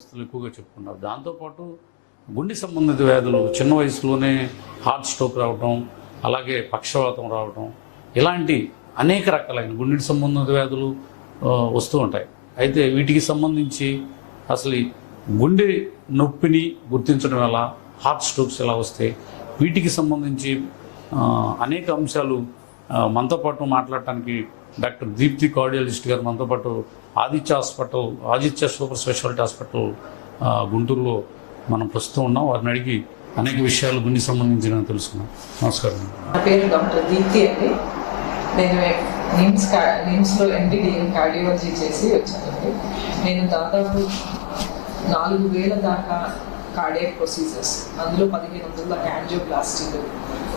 ఎక్కువగా చెప్పుకున్నారు. దాంతోపాటు గుండె సంబంధిత వ్యాధులు చిన్న వయసులోనే హార్ట్ స్ట్రోక్ రావడం, అలాగే పక్షవాతం రావడం, ఇలాంటి అనేక రకాలైన గుండె సంబంధిత వ్యాధులు వస్తూ ఉంటాయి. అయితే వీటికి సంబంధించి అసలు ఈ గుండె నొప్పిని గుర్తించడం ఎలా, హార్ట్ స్ట్రోక్స్ ఎలా వస్తాయి, వీటికి సంబంధించి అనేక అంశాలు మనతో పాటు మాట్లాడటానికి డాక్టర్ దీప్తి కార్డియాలజిస్ట్ గారు మనతో పాటు ఆదిత్య సూపర్ స్పెషాలిటీ హాస్పిటల్ గుంటూరులో మనం ప్రస్తుతం ఉన్నాం. వారిని అడిగి అనేక విషయాలు గుండె సంబంధించిన తెలుసుకున్నాం. నమస్కారం. నా పేరు డాక్టర్ దీప్తి అండి. నేను నిమ్స్లో ఎండిడిఎం కార్డియాలజీ చేసి వచ్చానండి. నేను దాదాపు 4,000 దాకా కార్డియాక్ ప్రొసీజర్స్, అందులో 1,500 దాకా యాంజియోప్లాస్టీలు,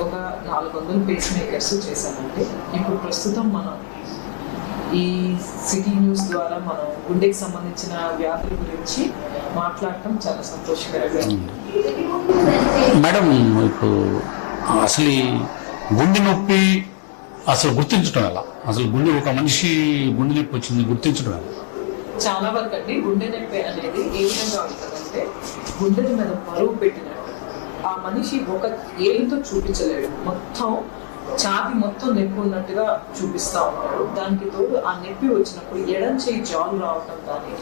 ఒక 400 పేస్ మేకర్స్ చేశానండి. ఇప్పుడు ప్రస్తుతం మనం ఈ సిటీ న్యూస్ ద్వారా మనం గుండెకి సంబంధించిన వ్యాధుల గురించి మాట్లాడటం చాలా సంతోషకరంగా ఉంది. మేడం, ఇప్పుడు అసలు గుండె నొప్పి అసలు గుర్తించడం ఎలా? అసలు ఒక మనిషి గుండె నొప్పి వచ్చింది గుర్తించడం ఎలా? చాలా వరకు అండి గుండె నొప్పి అనేది ఏ విధంగా ఉంటుందంటే, గుండె మీద బరువు పెట్టినట్టు ఆ మనిషి ఒక ఏలితో చూపించలేడు, మొత్తం ఛాతి మొత్తం నొప్పి ఉన్నట్టుగా చూపిస్తూ ఉంటాడు. దానికి తోడు ఆ నొప్పి వచ్చినప్పుడు ఎడం చేయి జాలు రావటం కానీ,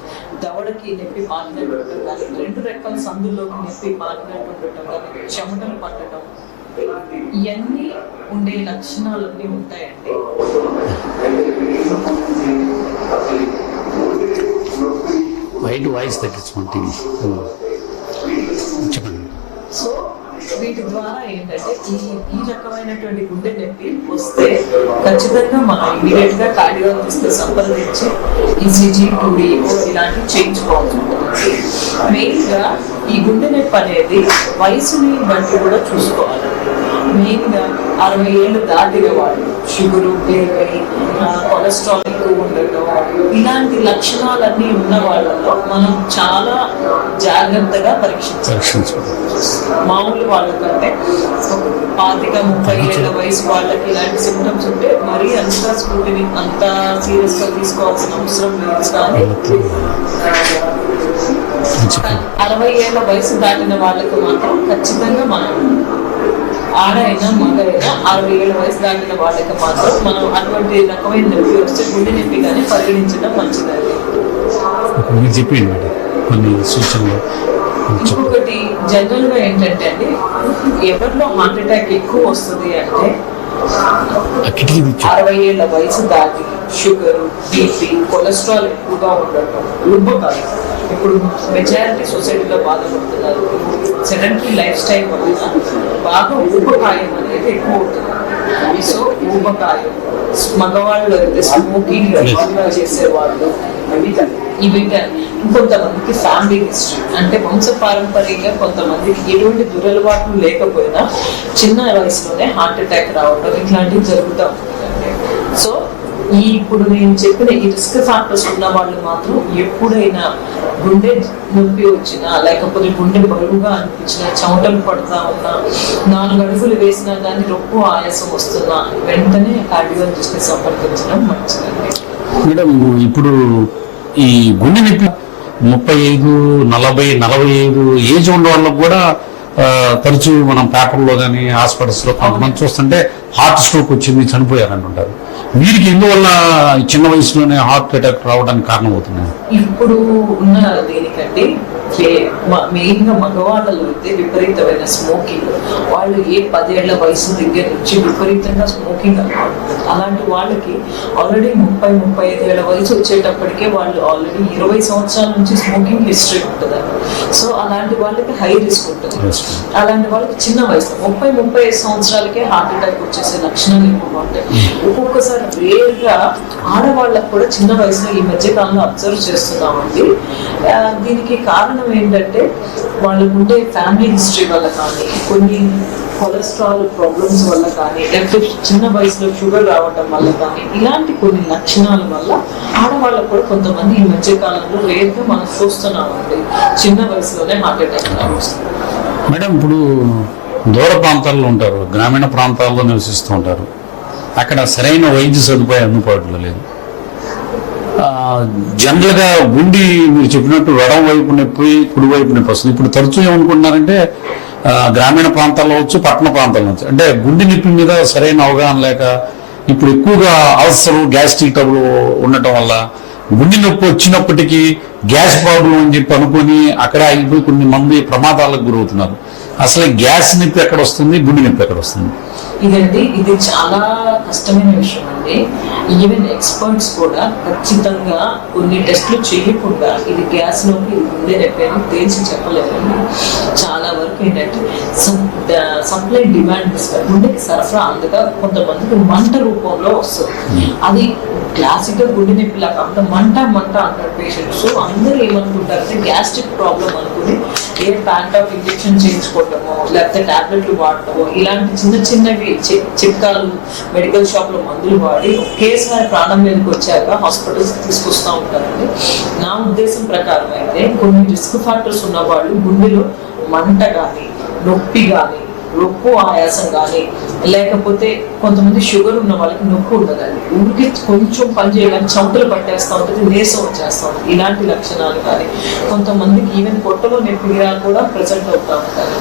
దవడకి నొప్పి మారినట్టు ఉండటం కానీ, 2 రెక్కల సందుల్లోకి నొప్పి మారినట్టు ఉండటం కానీ, చెమటలు పట్టడం, ఇవన్నీ ఉండే లక్షణాలన్నీ ఉంటాయండి. వాయిస్ తగ్గించుకోండి. చెప్పండి. సో వీటి ద్వారా ఏంటంటే ఈ రకమైనటువంటి గుండె నొప్పి వస్తే ఖచ్చితంగా మనం ఇమీడియట్ గా కార్డియాలజిస్ట్ సంప్రదించి ఈసీజీ, 2DO ఇలాంటివి చేయించుకోవాల్సి ఉంటుంది. మెయిన్ గా ఈ గుండె నొప్పి అనేది వయసుని బట్టి కూడా చూసుకోవాలి. మెయిన్ గా 60 ఏళ్ళు దాటిన వాళ్ళు, షుగరు, బీపీ, కొలెస్ట్రాల్ ఎక్కువ ఉండటం, ఇలాంటి లక్షణాలన్నీ ఉన్న వాళ్ళలో మనం చాలా జాగ్రత్తగా పరీక్షించాలి. మామూలు వాళ్ళకంటే 25-30 ఏళ్ళ వయసు వాళ్ళకి ఇలాంటి సిమ్టమ్స్ ఉంటే మరీ అంత స్కూటీని అంత సీరియస్ గా తీసుకోవాల్సిన అవసరం లేదు. కానీ 60 ఏళ్ళ వయసు దాటిన వాళ్ళకి మాత్రం ఖచ్చితంగా మనం ఆడైనా మగైనా 60 ఏళ్ళ వయసు దాటిన వాళ్ళకి మాత్రం మనం అటువంటి రకమైన నొప్పి వస్తే గుండె నొప్పిగానే పరిగణించడం మంచిదండి. కొన్ని సూచనలు. ఇంకొకటి జనరల్ గా ఏంటంటే అండి, ఎవరిలో హార్ట్ అటాక్ ఎక్కువ వస్తుంది అంటే 60 ఏళ్ళ వయసు దాటి షుగర్, బీపీ, కొలెస్ట్రాల్ ఎక్కువగా ఉండటం, లుబ్బకాయం. ఇప్పుడు మెజారిటీ సొసైటీలో బాధపడుతున్నారు సెడెంటరీ లైఫ్ స్టైల్ వల్ల బాగా ఊబకాయం అనేది ఎక్కువ అవుతుంది. సో ఊబకాయం, మగవాళ్ళు అయితే స్మోకింగ్ చేసేవాళ్ళు, ఇవి ఇంకొంతమందికి ఫ్యామిలీ హిస్టరీ అంటే వంశపారంపర్యంగా కొంతమందికి ఎటువంటి దురలవాట్లు లేకపోయినా చిన్న వయసులోనే హార్ట్ అటాక్ రావడం ఇట్లాంటివి జరుగుతాం. సో ఇప్పుడు నేను చెప్పిన ఈ రిస్క్ ఫ్యాక్టర్స్ ఉన్న వాళ్ళు మాత్రం ఎప్పుడైనా గుండె నొప్పి వచ్చినా, లేకపోతే గుండె బరువుగా అనిపించినా, చెమటలు పడుతూ ఉన్నా, 4 అడుగులు వేసినా కానీ రొప్పు ఆయాసం వస్తున్నా వెంటనే కార్డియాలజిస్ట్ ని సంప్రదించడం మంచిదండి. మేడం, ఇప్పుడు ఈ గుండె నొప్పి 35, 40, 45 ఏజ్ ఉన్న వాళ్ళకు కూడా తరచూ మనం పేపర్లో కానీ హాస్పిటల్స్ లో కొంతమంది చూస్తుంటే హార్ట్ స్ట్రోక్ వచ్చింది, చనిపోయారంటుంటారు. వీరికి ఎందువల్ల చిన్న వయసులోనే హార్ట్ అటాక్ రావడానికి కారణం అవుతున్నాయి? ఇప్పుడు ఉన్న దీనికంటే మెయిన్ గా మగవాళ్ళలో అయితే విపరీతమైన స్మోకింగ్, వాళ్ళు ఏ 10 ఏళ్ల వయసు దగ్గర నుంచి విపరీతంగా స్మోకింగ్ అన్నమాట. అలాంటి వాళ్ళకి ఆల్రెడీ 30-35 ఏళ్ల వయసు వచ్చేటప్పటికే వాళ్ళు ఆల్రెడీ 20 సంవత్సరాల నుంచి స్మోకింగ్ హిస్టరీ ఉంటుంది. సో అలాంటి వాళ్ళకి హై రిస్క్ ఉంటుంది. అలాంటి వాళ్ళకి చిన్న వయసు 30-35 సంవత్సరాలకే హార్ట్ అటాక్ వచ్చేసే లక్షణాలు ఎక్కువ ఉంటాయి. ఒక్కొక్కసారి రేర్ గా ఆడవాళ్ళకు కూడా చిన్న వయసులో ఈ మధ్య కాలంలో అబ్జర్వ్ చేస్తున్నామండి. దీనికి కారణం ఏంటంటే వాళ్ళకు ఉండే ఫ్యామిలీ హిస్టరీ వల్ల కానీ, కొన్ని కొలెస్ట్రాల్ ప్రాబ్లమ్స్ వల్ల కానీ, లేకపోతే చిన్న వయసులో షుగర్ రావటం వల్ల కానీ, ఇలాంటి కొన్ని లక్షణాల వల్ల ఆడవాళ్ళకు కూడా కొంతమంది ఈ మధ్య కాలంలో రేర్గా మనం చూస్తున్నామండి చిన్న వయసులోనే హార్ట్ అటాక్ వస్తుంది. మేడం, ఇప్పుడు దూర ప్రాంతాల్లో ఉంటారు, గ్రామీణ ప్రాంతాల్లో నివసిస్తూ ఉంటారు, అక్కడ సరైన వైద్య సదుపాయం అందుబాటులో లేదు. జనరల్గా గుండి మీరు చెప్పినట్టు ఎడమ వైపు నొప్పి కుడి వైపు నొప్పి వస్తుంది. ఇప్పుడు తరచూ ఏమనుకుంటున్నారంటే గ్రామీణ ప్రాంతాల్లో వచ్చు, పట్టణ ప్రాంతాల్లో వచ్చు, అంటే గుండె నొప్పి మీద సరైన అవగాహన లేక ఇప్పుడు ఎక్కువగా అల్సర్ గ్యాస్ట్రిక్ ట్రబుల్ ఉండటం వల్ల గుండె నొప్పి వచ్చినప్పటికీ గ్యాస్ ప్రాబ్లం అని చెప్పి అనుకుని అక్కడ అయిపోయి కొన్ని మంది ప్రమాదాలకు గురవుతున్నారు. అసలు గ్యాస్ నొప్పి ఎక్కడ వస్తుంది, గుండె నొప్పి ఎక్కడ వస్తుంది? ఇది చాలా కష్టమైన విషయం అండి. ఈవెన్ ఎక్స్పర్ట్స్ కూడా ఖచ్చితంగా కొన్ని టెస్టులు చేయకుండా ఇది గ్యాస్ లోకి గుండె నొప్పి అని తేల్చి చెప్పలేదండి. చాలా వరకు ఏంటంటే సప్లై డిమాండ్ గుండెకి సరఫరా అందుగా కొంతమందికి మంట రూపంలో వస్తుంది. అది క్లాసికల్ గుండె నొప్పి లాగా కాకుండా మంట అంటారు పేషెంట్స్. అందరూ ఏమనుకుంటారంటే గ్యాస్ట్రిక్ ప్రాబ్లం అనుకుని ఏ ప్యాంట్ ఆఫ్ ఇంజెక్షన్ చేయించుకోవటమో లేకపోతే టాబ్లెట్లు వాడటమో ఇలాంటి చిన్నవి చిట్కాలు మెడికల్ షాప్ లో మందులు వాడి ఒకేసారి ప్రాణం మీదకి వచ్చాక హాస్పిటల్స్ తీసుకొస్తూ ఉంటారండి. నా ఉద్దేశం ప్రకారం అయితే కొన్ని రిస్క్ ఫ్యాక్టర్స్ ఉన్న వాళ్ళు గుండెలో మంట కానీ నొప్పి కానీ రొప్పు ఆయాసం కానీ లేకపోతే కొంతమంది షుగర్ ఉన్న వాళ్ళకి నొప్పి ఉండదండి. ఊరికి కొంచెం పని చేయడానికి చెమటలు పట్టేస్తూ ఉంటుంది, నీరసం వచ్చేస్తూ ఉంటుంది. ఇలాంటి లక్షణాలు కానీ కొంతమందికి ఈవెన్ పొట్టలో నొప్పిగా కూడా ప్రజెంట్ అవుతూ ఉంటారు.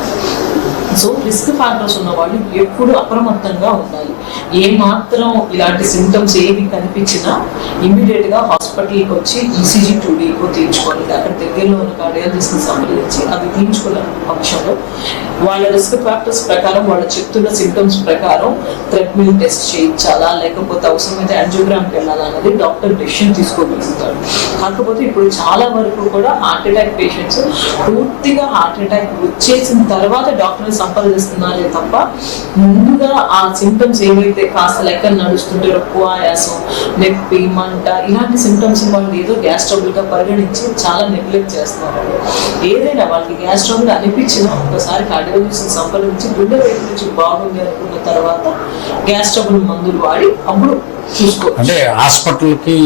సో రిస్క్ ఫ్యాక్టర్స్ ఉన్న వాళ్ళు ఎప్పుడు అప్రమత్తంగా ఉండాలి. ఏ మాత్రం ఇలాంటి సింటమ్స్ ఏవి కనిపించినా ఇమీడియట్ గా హాస్పిటల్కి వచ్చి ఈసీజీ 2D తీయించుకోవాలి. అక్కడ దగ్గరలో ఉన్న కార్డియాలజిస్ట్ ని సంప్రదించి అవి తీయించుకున్న పక్షంలో వాళ్ళ రిస్క్ ఫ్యాక్టర్స్ ప్రకారం వాళ్ళు చెప్తున్న సింటమ్స్ ప్రకారం థ్రెడ్మిల్ టెస్ట్ చేయించాలా లేకపోతే అవసరమైతే యాంజియోగ్రామ్కి వెళ్ళాలా అనేది డాక్టర్ డెసిషన్ తీసుకోగలుగుతారు. కాకపోతే ఇప్పుడు చాలా వరకు కూడా హార్ట్ అటాక్ పేషెంట్స్ పూర్తిగా హార్ట్ అటాక్ వచ్చేసిన తర్వాత డాక్టర్ సంప్రదిస్తున్నారే తప్ప ముందుగా ఆ సింటమ్స్ ఏవైతే కాస్త లెక్క నడుస్తుంటే రొప్పు ఆయాసం నొప్పి మంట ఇలాంటి సింటమ్స్ వాళ్ళు ఏదో గ్యాస్ ట్రబుల్ గా పరిగణించి చాలా నెగ్లెక్ట్ చేస్తున్నారు. ఏదైనా వాళ్ళకి గ్యాస్ ట్రబుల్ అనిపించినా ఒకసారి కార్డియాలజిస్ట్ సంప్రదించి గుండె వైపు నుంచి బాగుంది అనుకున్న తర్వాత గ్యాస్ ట్రబుల్ మందులు వాడి అప్పుడు చూసుకో. అంటే హాస్పిటల్కి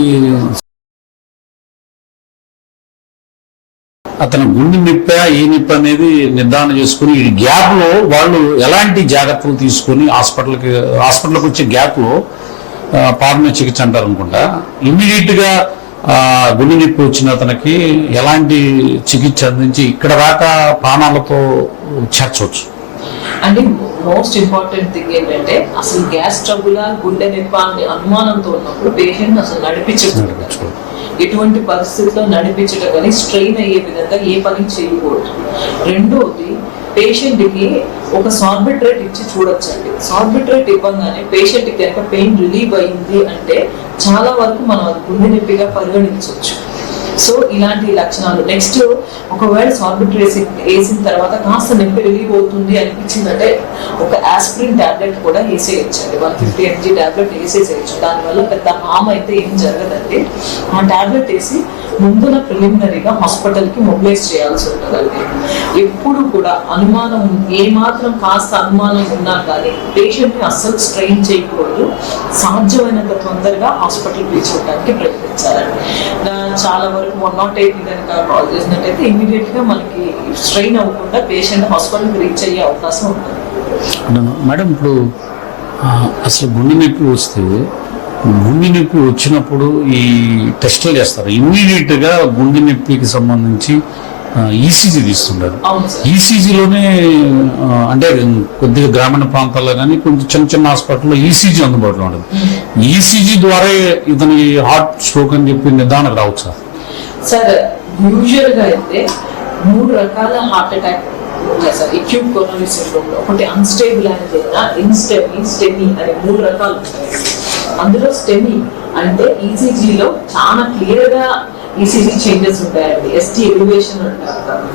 అతను గుండె నొప్పి ఏ నొప్పి అనేది నిర్ధారణ చేసుకుని ఈ గ్యాప్ లో వాళ్ళు ఎలాంటి జాగ్రత్తలు తీసుకుని హాస్పిటల్కి వచ్చే గ్యాప్ లో పార్మ చికిత్స అంటారు అనుకుంటా, ఇమ్మీడియట్ గా గుండె నొప్పి వచ్చిన అతనికి ఎలాంటి చికిత్స అందించి ఇక్కడ దాకా ప్రాణాలతో చేర్చవచ్చు? అంటే మోస్ట్ ఇంపార్టెంట్ థింగ్ ఏంటంటే అసలు గ్యాస్ ట్రబుల్ గుండె నొప్పి అనే అనుమానంతో ఉన్నప్పుడు పేషెంట్ అసలు నడిపించవచ్చు. ఎటువంటి పరిస్థితుల్లో నడిపించడం కానీ స్ట్రెయిన్ అయ్యే విధంగా ఏ పని చేయకూడదు. రెండోది పేషెంట్కి ఒక సార్బిట్రేట్ ఇచ్చి చూడొచ్చండి. సార్బిట్రేట్ ఇవ్వగానే పేషెంట్కి కనుక పెయిన్ రిలీవ్ అయింది అంటే చాలా వరకు మనం అది గుండె నొప్పిగా పరిగణించవచ్చు. సో ఇలాంటి లక్షణాలు నెక్స్ట్ ఒకవేళ సార్బిట్రేట్ వేసిన తర్వాత కాస్త నొప్పి రిలీవ్ అవుతుంది అనిపించిందంటే ఒక ఆస్పిరిన్ టాబ్లెట్ కూడా వేసేయచ్చండి. 150 mg టాబ్లెట్ వేసేసేయచ్చు. దానివల్ల పెద్ద హామ్ అయితే ఏం జరగదండి. ఆ టాబ్లెట్ వేసి ముందున ప్రిలిమినరీగా హాస్పిటల్కి మొబిలైజ్ చేయాల్సి ఉంటుందండి. ఎప్పుడు కూడా అనుమానం ఏమాత్రం కాస్త అనుమానం ఉన్నా కానీ పేషెంట్ని అస్సలు స్ట్రెయిన్ చేయకూడదు. సాధ్యమైనంత తొందరగా హాస్పిటల్ రీచ్ అవ్వడానికి ప్రయత్నించాలండి. చాలా వరకు 108 కనుక కాల్ చేసినట్టయితే ఇమీడియట్ గా మనకి స్ట్రెయిన్ అవ్వకుండా పేషెంట్ హాస్పిటల్కి రీచ్ అయ్యే అవకాశం ఉంటుంది. మేడం ఇప్పుడు అసలు గుండె నొప్పి వస్తే గుండె నొప్పి వచ్చినప్పుడు ఈ టెస్టులు చేస్తారు. ఇమ్మీడియట్ గా గుండె నొప్పికి సంబంధించి ఈసీజీ తీస్తుంటారు. ఈసీజీలోనే అంటే కొద్దిగా గ్రామీణ ప్రాంతాల్లో కానీ కొంచెం చిన్న హాస్పిటల్లో ఈసీజీ అందుబాటులో ఉంటుంది. ఈసీజీ ద్వారా ఇతనికి హార్ట్ స్ట్రోక్ అని చెప్పి నిర్ధారణ రావచ్చు సార్. యూజువల్ గా అయితే 3 రకాల హార్ట్ అటాక్ ఉంటాయి సార్ అక్యూట్ కొరోనరీ సిండ్రోమ్ లో. ఒకటి అన్స్టేబుల్ యాంజియోనా, ఇన్స్టెమీ, స్టెమీ అనే 3 రకాలు ఉంటాయి. అందులో స్టెమీ అంటే ఈసీజీలో చాలా క్లియర్ గా ఈసీజీ చేంజెస్ ఉంటాయండి. ఎస్టీ ఎలివేషన్ అంటారు,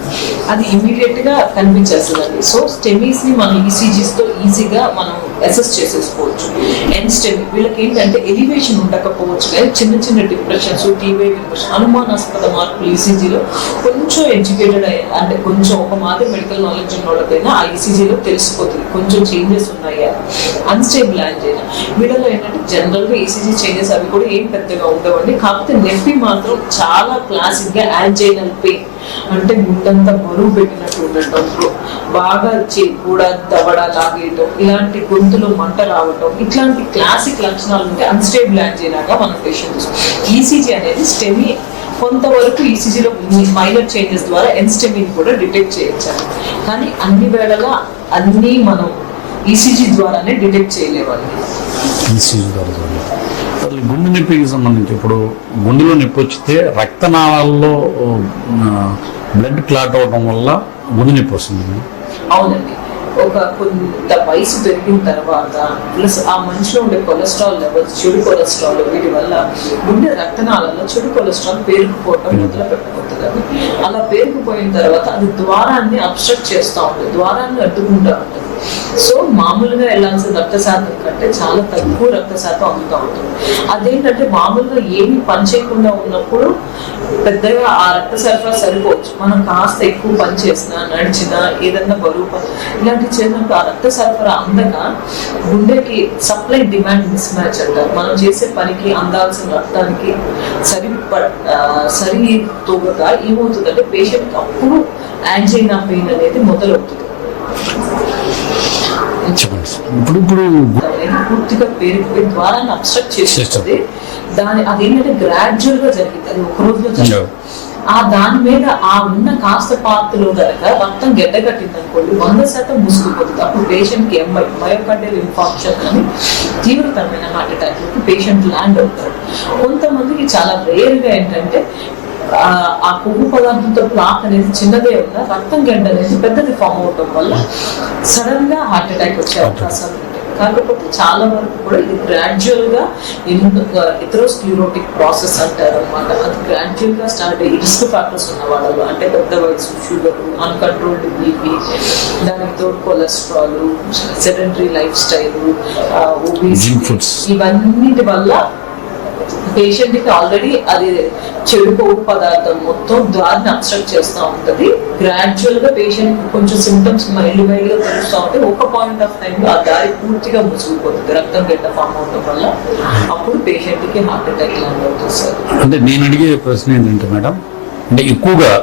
అది ఇమీడియట్ గా కనిపించేస్తుందండి. సో స్టెమీస్ ని మనం ఈసీజీస్ తో ఈజీగా మనం అసెస్ చేసేసుకోవచ్చు. అండ్ స్టెమీ వీళ్ళకి ఏంటంటే ఎలివేషన్ ఉండకపోవచ్చు కానీ చిన్న డిప్రెషన్స్, టీవీ అనుమానాస్పద మార్పులు ఈసీజీలో కొంచెం ఎడ్యుకేటెడ్ అంటే కొంచెం ఒక మాదిరి మెడికల్ నాలెడ్జ్ ఉన్న వాళ్ళకైనా ఆ ఈసీజీలో తెలిసిపోతుంది కొంచెం చేంజెస్ ఉన్నాయా. అన్స్టేబుల్ యాంజియోనా వీళ్ళలో ఏంటంటే జనరల్ గా ఈసీజీ చేంజెస్ అవి కూడా ఏం పెద్దగా ఉండవండి. కాకపోతే నొప్పి మాత్రం చాలా క్లాసిక్ గా యాంజైనల్ పెయిన్ అంటే గుండంతా బరువు పెట్టినట్టు ఉండటం, బాగా కూడా దవడ లాగేయటం, ఇలాంటి గొంతులో మంట రావటం, ఇట్లాంటి క్లాసిక్ లక్షణాలు ఉంటే అన్స్టేబుల్ యాంజినాగా మనం పేషెంట్. ఈసీజీ అనేది స్టెమీ, కొంతవరకు ఈసీజీలో మైనర్ చేంజెస్ ద్వారా ఎన్స్టెమీని కూడా డిటెక్ట్ చేయొచ్చు. కానీ అన్ని వేళలా అన్నీ మనం ఈసీజీ ద్వారానే డిటెక్ట్ చేయలేవాలి. ఈసీజీ ద్వారా అసలు గుండె నొప్పికి సంబంధించి ఇప్పుడు గుండెలో నొప్పి వచ్చితే రక్తనాళాల్లో బ్లడ్ క్లాట్ అవ్వడం వల్ల గుండె నొప్పి వస్తుంది. అవునండి, ఒక కొంత వయసు పెరిగిన తర్వాత ప్లస్ ఆ మనిషిలో ఉండే కొలెస్ట్రాల్ లెవెల్స్, చెడు కొలెస్ట్రాల్, వీటి వల్ల గుండె రక్తనాళాల్లో చెడు కొలెస్ట్రాల్ పేరుకుపోవటం మొదలు పెట్టబోతుంది. అలా పేరుకుపోయిన తర్వాత అది ద్వారాన్ని అబ్స్ట్రక్ట్ చేస్తూ ఉంటుంది, ద్వారాన్ని అడ్డుకుంటూ ఉంటుంది. సో మామూలుగా వెళ్ళాల్సిన రక్త శాతం కంటే చాలా తక్కువ రక్త శాతం అందుతూ ఉంటుంది. అదేంటంటే మామూలుగా ఏమి పని చేయకుండా ఉన్నప్పుడు పెద్దగా ఆ రక్త సరఫరా సరిపోవచ్చు. మనం కాస్త ఎక్కువ పని చేసినా, నడిచినా, ఏదన్నా బరువు ఇలాంటివి చేసినప్పుడు ఆ రక్త సరఫరా అందక గుండెకి సప్లై డిమాండ్ మిస్ మ్యాచ్ అంటారు. మనం చేసే పనికి అందాల్సిన రక్తానికి సరితూగగా ఏమవుతుందంటే పేషెంట్కి అప్పుడు యాంజైనా పెయిన్ అనేది మొదలవుతుంది. ఇప్పుడు పూర్తిగా పేరుకుపోయి ద్వారా అబ్స్ట్రక్ట్ చేసేస్తుంది. అదేంటంటే గ్రాడ్యువల్ గా జరిగింది, అది ఒక రోజులో జరిగింది. ఆ దాని మీద ఆ ఉన్న కాస్త పాత్రలో కనుక రక్తం గడ్డగట్టింది అనుకోండి, 100% మూసుకుపోతుంది. అప్పుడు పేషెంట్ కి మయోకార్డియల్ ఇన్ఫార్క్షన్ అని తీవ్రతరమైన హార్ట్ అటాక్ పేషెంట్ ల్యాండ్ అవుతారు. కొంతమందికి చాలా రేర్ గా ఏంటంటే ఆ కొవ్వు పదార్థంతో ప్లాక్ అనేది చిన్నదే ఉన్నా రక్తం గడ్డ అనేది పెద్దది ఫామ్ అవడం వల్ల సడన్ గా హార్ట్ అటాక్ వచ్చే అవకాశాలు ఉంటాయి. కాకపోతే చాలా వరకు కూడా ఇది గ్రాడ్యువల్ గా ఎథెరోస్క్లెరోటిక్ ప్రాసెస్ అంటారు అనమాట. అది గ్రాడ్యువల్ గా స్టార్ట్ అయ్యి రిస్క్ ఫ్యాక్టర్స్ ఉన్న వాళ్ళు, అంటే పెద్ద వయసు, షుగర్, అన్కంట్రోల్డ్ బీపీ, దానికి తోడు cholesterol, sedentary life style, obesity, ఇవన్నిటి వల్ల పేషెంట్ కి ఆల్రెడీ అది చెడు కొవ్వు పదార్థం మొత్తం దారిని అబ్స్ట్రక్ట్ చేస్తూ ఉంటుంది. గ్రాడ్యువల్ గా పేషెంట్ కొంచెం సిమ్టమ్స్ మైల్డ్ గా తెలుస్తూ ఉంటే ఒక పాయింట్ ఆఫ్ టైం లో ఆ దారి పూర్తిగా ముసుగుపోతుంది రక్తం గడ్డ ఫామ్ అవడం వల్ల. అప్పుడు పేషెంట్ కి హార్ట్ అటాక్ లాంటి అవుతుంది సార్. అంటే నేను అడిగే ప్రశ్న ఏంటంటే మేడం, అంటే ఎక్కువగా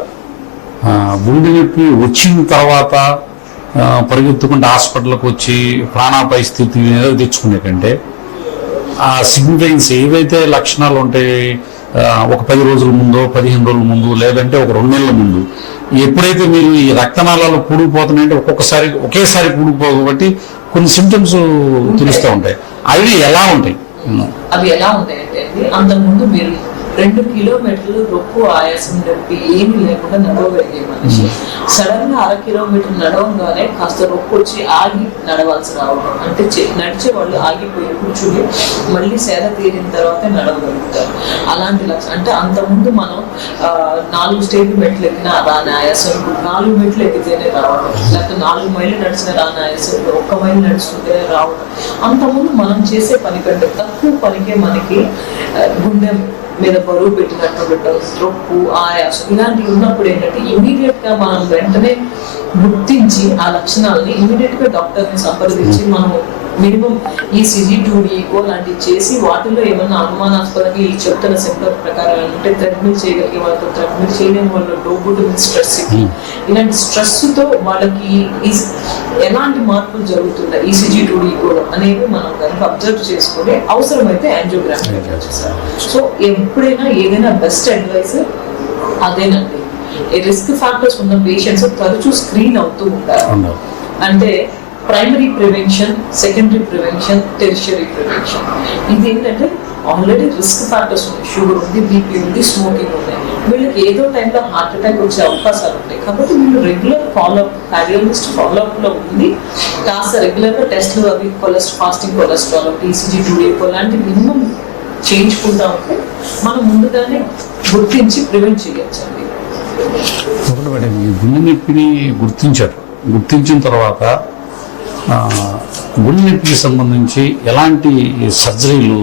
గుండె నొప్పి వచ్చిన తర్వాత పరిగెత్తుకుంటే హాస్పిటల్కి వచ్చి ప్రాణాపాయ స్థితి తెచ్చుకునే కంటే ఆ సిగ్నిఫికెన్స్ ఏవైతే లక్షణాలు ఉంటాయి, ఒక 10 రోజుల ముందు, 15 రోజుల ముందు, లేదంటే ఒక 2 నెలల ముందు, ఎప్పుడైతే మీరు ఈ రక్తనాళాలు పూడిపోతున్నాయంటే ఒకేసారి పూడిపోవు కాబట్టి కొన్ని సిమ్టమ్స్ తెలుస్తూ ఉంటాయి. అవి ఎలా ఉంటాయి? అవి ఎలా ఉంటాయంటే అంతకుముందు మీరు 2 కిలోమీటర్లు రొప్పు, ఆయాసం, నొప్పి ఏమీ లేకుండా నడవగలిగే మనిషి సడన్ గా 1/2 కిలోమీటర్ నడవగానే కాస్త రొప్పు వచ్చి ఆగి నడవాల్సి రావడం, అంటే నడిచే వాళ్ళు ఆగిపోయి కూర్చుని మళ్ళీ సేద తీరిన తర్వాతే నడవగలుగుతారు. అలాంటి లక్షణం అంటే అంతకుముందు మనం 4 స్టేట్లు మెట్లు ఎక్కినా రాని ఆయాసం 4 మెట్లు ఎక్కితేనే రావడం, లేకపోతే 4 మైళ్ళు నడిచిన రాని ఆయాసం 1 మైలు నడుచుకుంటేనే రావడం. అంతకుముందు మనం చేసే పని కంటే తక్కువ పనికే మనకి గుండె మీద బరువు పెట్టినట్టు పెట్టడం, రొప్పు, ఆయాసం ఇలాంటివి ఉన్నప్పుడు ఏంటంటే ఇమీడియట్ గా మనం వెంటనే గుర్తించి ఆ లక్షణాలని ఇమీడియట్ గా డాక్టర్ ని సంప్రదించి మనం మినిమం ఈసీజీ, 2D ఈకో లాంటివి చేసి వాటిలో ఏమన్నా అనుమానాస్పదంగా ఈ చెప్తున్న సింప్టమ్ ప్రకారం అంటే థ్రెడ్మిల్ చేయగలిగే వాళ్ళతో థ్రెడ్మిల్ చేయలేని వాళ్ళు డోబుటమిన్ స్ట్రెస్, ఇలాంటి స్ట్రెస్ తో వాళ్ళకి ఎలాంటి మార్పులు జరుగుతున్నాయి ఈసీజీ, 2D ఈకోలో అనేవి మనం కనుక అబ్జర్వ్ చేసుకుని అవసరమైతే యాంజియోగ్రామ్ చేస్తారు. సో ఎప్పుడైనా ఏదైనా బెస్ట్ అడ్వైస్ అదేనండి. రిస్క్ ఫ్యాక్టర్స్ ఉన్న పేషెంట్స్ తరచూ స్క్రీన్ అవుతూ ఉంటారు. అంటే primary prevention, secondary prevention, tertiary prevention. ఇది ఏంటంటే ఆల్రెడీ రిస్క్ ఫ్యాక్టర్స్ ఉన్నాయి, షుగర్ ఉంది, బీపీ ఉంది, స్మోకింగ్ ఉన్నాయి, వీళ్ళకి ఏదో టైంలో హార్ట్ అటాక్ వచ్చే అవకాశాలు ఉంటాయి. కాబట్టి వీళ్ళు రెగ్యులర్ ఫాలోఅప్, కార్డియాలజిస్ట్ ఫాలోఅప్ లో ఉంది కాస్త రెగ్యులర్ గా టెస్ట్లు అవి fasting cholesterol, ECG, 2D echo లాంటి మినిమం చేయించుకుంటా ఉంటే మనం ముందుగానే గుర్తించి ప్రివెంట్ చేయొచ్చండి. గుండె నొప్పిని గుర్తించిన తర్వాత గుండె నొప్పికి సంబంధించి ఎలాంటి సర్జరీలు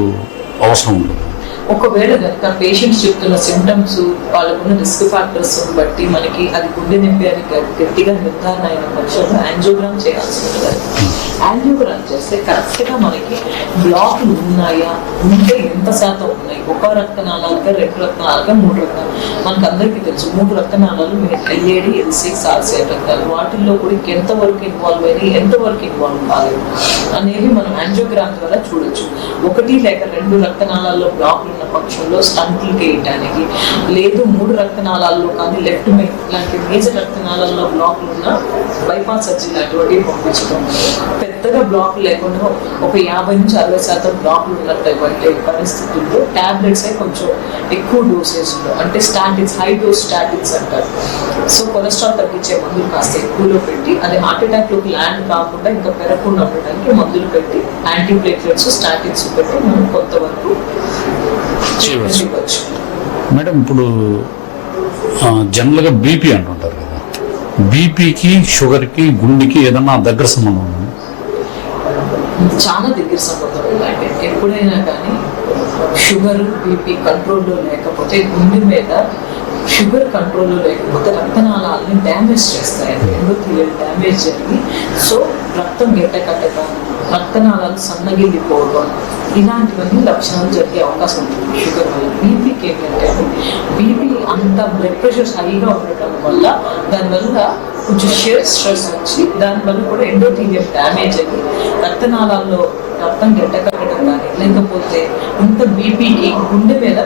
అవసరం ఉంటుంది? ఒకవేళ కనుక పేషెంట్స్ చెప్తున్న సిమ్టమ్స్ వాళ్ళకున్న రిస్క్ ఫ్యాక్టర్స్ బట్టి మనకి అది గుండె నొప్పి అని గట్టిగా నిర్ధారణ అయిన పక్షంలో యాంజియోగ్రామ్ చేయాల్సి ఉంటుంది. యాంజియోగ్రామ్ చేస్తే కరెక్ట్గా మనకి బ్లాక్లు ఉన్నాయా, ఉంటే ఎంత శాతం ఉన్నాయి, 1 రక్తనాళాలుగా 2 రక్తనాళాలుగా 3 రక్తనాలు. మనకు అందరికీ తెలుసు 3 రక్తనాళాలు LAD, L6, RCA రక్తాలు. వాటిల్లో కూడా ఎంతవరకు ఇన్వాల్వ్ అయినాయి, ఎంతవరకు ఇన్వాల్వ్ కాలేదు అనేవి మనం యాంజియోగ్రామ్ ద్వారా చూడొచ్చు. 1 లేక 2 రక్తనాళాల్లో బ్లాక్లు ఉన్న పక్షంలో స్టంట్లు వేయటానికి, లేదు 3 రక్తనాళాల్లో కానీ లెఫ్ట్ మెయిన్ లాంటి మేజర్ రక్తనాళాల్లో బ్లాక్లు ఉన్న బైపాస్ సర్జరీ లాంటివి పంపించడం. పెద్దగా బ్లాక్ లేకుండా ఒక 50 నుంచి 60% బ్లాక్లు ఉన్నటువంటి పరిస్థితుల్లో టాబ్లెట్స్ కొంచెం ఎక్కువ డోసేజ్లో, అంటే స్టాటిక్స్, హై డోస్ స్టాటిక్స్ అంటారు. సో కొలెస్ట్రాల్ తగ్గించే మందులు కాస్త ఎక్కువలో పెట్టి అది హార్ట్ అటాక్లోకి ల్యాండ్ కాకుండా ఇంకా పెరగకుండా ఉండడానికి మందులు పెట్టి యాంటీప్లేట్లెట్స్, స్టాటిక్స్ పెట్టి మనం కొంతవరకు చేయవచ్చు. మేడం ఇప్పుడు జనరల్గా బీపీ అంటుంటారు కదా, బీపీకి షుగర్కి గుండెకి ఏదన్నా దగ్గర సంబంధం ఉంది? చాలా దగ్గర సంబంధం ఉందండి. ఎప్పుడైనా కానీ షుగర్, బీపీ కంట్రోల్లో లేకపోతే గుండె మీద షుగర్ కంట్రోల్లో లేకపోతే రక్తనాళాలని డ్యామేజ్ చేస్తాయండి. ఎండోథీలియల్ డ్యామేజ్ జరిగి సో రక్తం గడ్డకట్టడం, రక్తనాళాలు సన్నగిల్లిపోవడం, ఇలాంటివన్నీ లక్షణాలు జరిగే అవకాశం ఉంటుంది షుగర్ వల్ల. బీపీకి ఏంటంటే బీపీ అంత బ్లడ్ ప్రెషర్స్ హైగా ఉండటం వల్ల దానివల్ల కొంచెం షేర్ స్ట్రెస్ వచ్చి దానివల్ల కూడా ఎండోథీలియం డ్యామేజ్ అయ్యి రక్తనాళాల్లో రక్తం గడ్డకట్టడం కానీ, లేకపోతే ఇంత బీపీకి గుండె మీద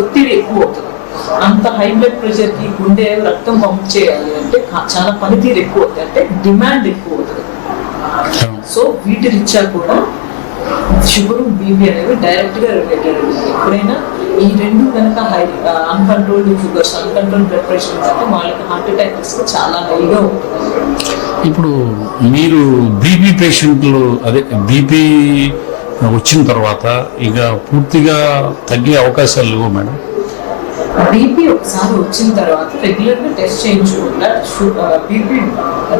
ఒత్తిడి ఎక్కువ అవుతుంది. అంత హై బ్లడ్ ప్రెషర్కి గుండె రక్తం పంప్ చేయాలి అంటే చాలా పనితీరు ఎక్కువ అవుతుంది, అంటే డిమాండ్ ఎక్కువ అవుతుంది. సో వీటి రీత్యా కూడా షుగర్, బీపీ అనేవి డైరెక్ట్ గా రిలేటెడ్. ఎప్పుడైనా ఈ 2 కనుక high uncontrolled sugars, uncontrolled blood pressure అంటే వాళ్ళకి హార్ట్ అటాక్ రిస్క్ చాలా హైగా ఉంటుంది. ఇప్పుడు మీరు బీపీ పేషెంట్లు, అదే బీపీ వచ్చిన తర్వాత ఇక పూర్తిగా తగ్గే అవకాశాలు లేవు మేడం? బీపీ ఒకసారి వచ్చిన తర్వాత రెగ్యులర్ గా టెస్ట్ చేయించుకుంటా, బీపీ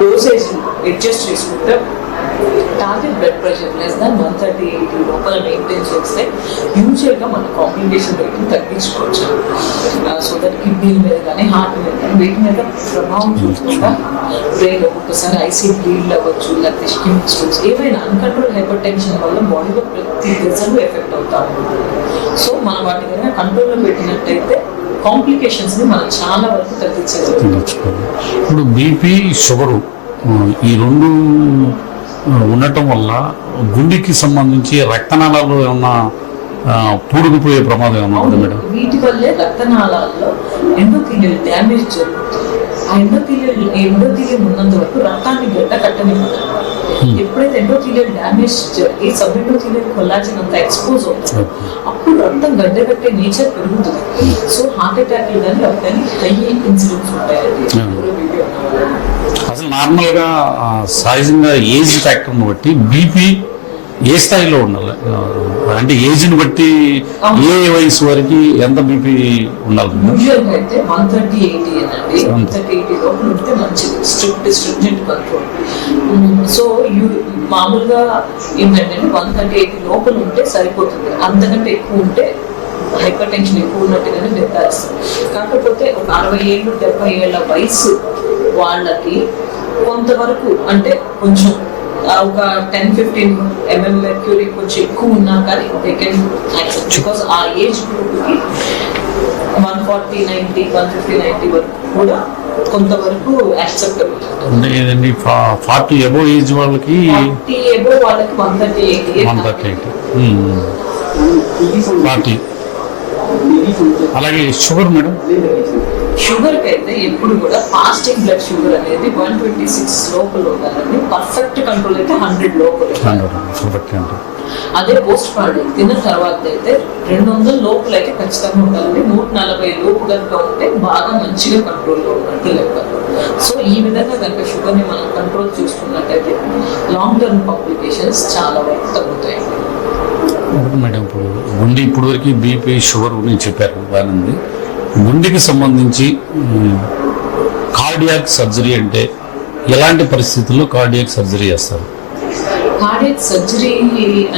డోసేజ్ అడ్జస్ట్ చేసుకుంటా, target blood pressure less than 130/80 లోపల మెయింటైన్ చేస్తే యూజువల్ గా మన కాంప్లికేషన్ రేట్ని తగ్గించుకోవచ్చు. సో దట్ కిడ్నీల మీద కానీ హార్ట్ మీద కానీ వీటి మీద ప్రభావం చూసుకుంటా బ్రెయిన్ ఒక్కొక్కసారి ఐసీ బ్లీడ్ అవ్వచ్చు, లేకపోతే స్కిన్ స్ట్రోక్స్, ఏవైనా అన్కంట్రోల్ హైపర్ టెన్షన్ వల్ల బాడీలో ప్రతి రిజల్ట్ ఎఫెక్ట్ అవుతా ఉంటుంది. సో మనం వాటి కనుక కంట్రోల్లో పెట్టినట్టయితే కాంప్లికేషన్స్ ని మనం చాలా వరకు తగ్గించగలుగుతాం. ఇప్పుడు బీపీ, షుగరు ఈ 2 ఉండటం వల్ల గుండెకి సంబంధించి రక్తనాళాలు ఏమన్నా పూడుకుపోయే ప్రమాదం ఏమన్నా ఉంది మేడం? వీటి వల్లే రక్తనాళాల్లో ఎండోథీలియల్ డ్యామేజ్ జరుగుతుంది. ఆ ఎండోథీలియం ఉన్నంత వరకు రక్తాన్ని గడ్డ కట్టనివ్వదు. ఎప్పుడైతే ఎండోథీలియల్ డ్యామేజ్ జరిగి సబ్ ఎండోథీలియల్ కొల్లాజన్ అంతా ఎక్స్పోజ్ అవుతుంది, అప్పుడు రక్తం గడ్డ కట్టే నేచర్ పెరుగుతుంది. సో హార్ట్ అటాక్లు కానీ రక్తాన్ని హై ఇన్సిడెంట్స్ ఉంటాయండి. అసలు నార్మల్గా సహజంగా ఏజ్ ఫ్యాక్టర్ని బట్టి బీపీ ఏ స్థాయిలో ఉండాలి? అంటే ఏజ్ని బట్టి ఏ వయసు వరకు ఎంత బీపీ ఉండాలి? యూజువల్గా అయితే 130/80 అనండి. 130/80 లోపల ఉంటే మంచిది, స్ట్రింజెంట్ కంట్రోల్. సో మామూలుగా ఏంటంటే 130/80 లోపల ఉంటే సరిపోతుంది. అంతకంటే ఎక్కువ ఉంటే హైపర్ టెన్షన్ ఎక్కువ ఉన్నట్టుగానే నిర్ధారిస్తుంది. కాకపోతే ఒక 60 ఏళ్ళు 70 ఏళ్ళ వయసు వాళ్ళకి కొంతవరకు అంటే కొంచెం ఒక 10-15 mm మెర్క్యూరీ కొంచెం ఎక్కువ ఉన్నా కానీ దే కెన్ యాక్సెప్ట్, బికాస్ ఆ ఏజ్ గ్రూప్కి 140/90, 150/90 వరకు కూడా కొంతవరకు యాక్సెప్టబుల్. అంటే ఏదండి 40 అబోవ్ ఏజ్ వాళ్ళకి 40 అబోవ్ వాళ్ళకి 130/80. అలాగే షుగర్ మేడం? షుగర్ కి అయితే ఎప్పుడు కూడా ఫాస్టింగ్ బ్లడ్ షుగర్ అనేది 126 లోపల ఉండాలండి. పర్ఫెక్ట్ కంట్రోల్ అయితే 100 లోపల. అదే పోస్ట్ పార్టం తిన్న తర్వాత అయితే 200 లోపల అయితే ఖచ్చితంగా ఉండాలండి. 140 లోపు కనుక ఉంటే బాగా మంచిగా కంట్రోల్లో ఉన్నట్టు లెక్క. సో ఈ విధంగా కనుక షుగర్ని మనం కంట్రోల్ చూసుకున్నట్టయితే లాంగ్ టర్మ్ కాంప్లికేషన్స్ చాలా వరకు తగ్గుతాయండి. మేడం ఇప్పుడు గుండె ఇప్పుడు వరకు బీపీ, షుగర్ గురించి చెప్పారు, బాగుంది. గుండెకి సంబంధించి కార్డియాక్ సర్జరీ అంటే ఎలాంటి పరిస్థితుల్లో కార్డియాక్ సర్జరీ చేస్తారు? కార్డియక్ సర్జరీ